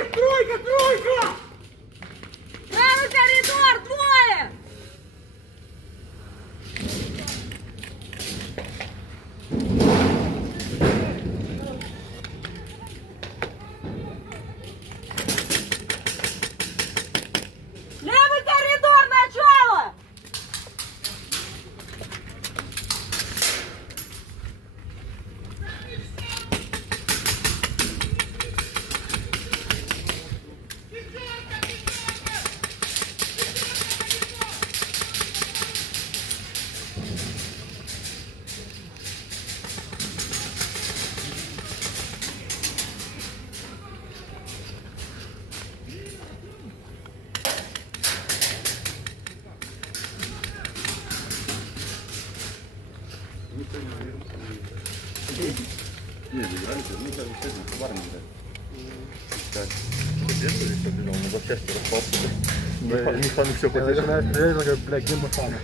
них! Тройка! Тройка! Правый коридор! Двое! Левый коридор! Начало! Не, не играйте, ну как бы в армии играть. Так, детство здесь побежал, на запчасти распался. Механу все потерял. Начинаешь стрелять, говорю, бля, где Мефана?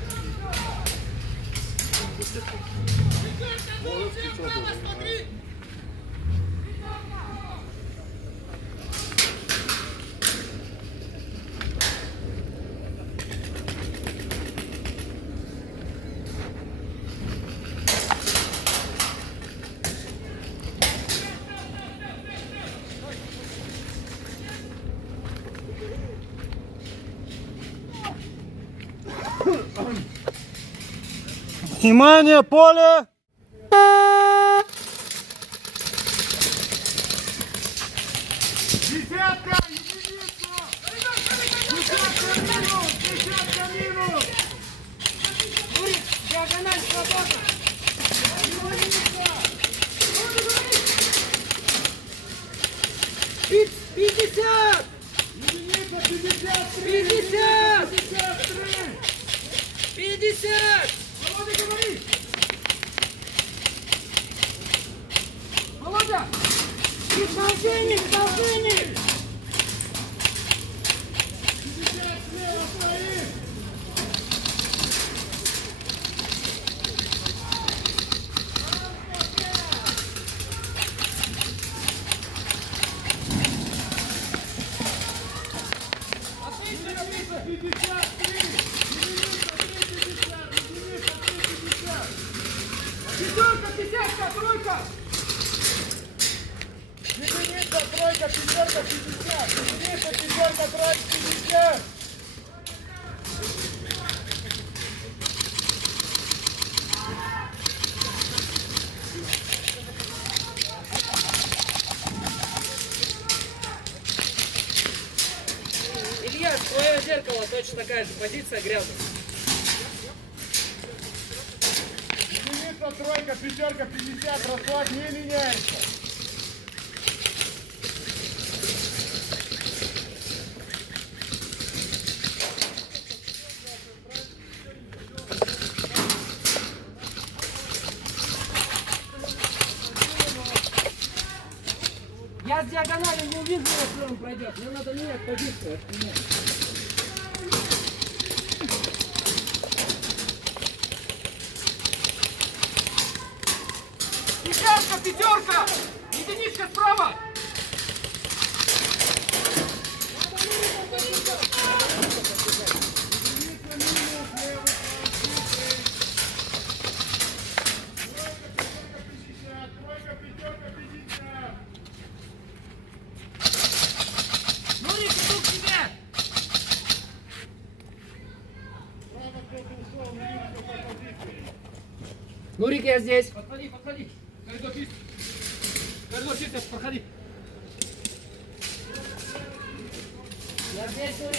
Внимание, поле! Десятка! Единица! Десятка минус! Десятка минус! Диагональ свобода! 50! Единица! 53! 50! 53! 50! Володя, говори! Володя! Исполнение! Исполнение! 50 слева стоит! Пятерка, десятка, тройка! Единица, тройка, пятерка, 50! Единица, пятерка, тройка, 50! Илья, твое зеркало точно такая же позиция, грязная. Единица, тройка, пятерка, 50, расклад не меняется. Я с диагонали не увижу, если он пройдет. Мне надо менять позицию. Десятка, пятерка! Единичка справа! Нурик, иду к тебе! Нурик, я здесь. Подходи, подходи. Коридор чист. Коридор чист, проходи. Я здесь, Нурик.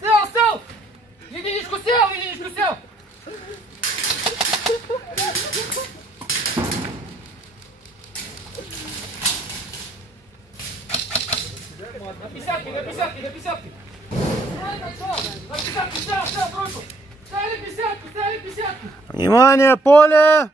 Сел, сел! Единичку сел, единичку сел! На 50-ки, на 50-ки, на 50-ки! На 50-ки, сел, сел, тройку! Стали 50-ки, стали 50-ки! Внимание, поле!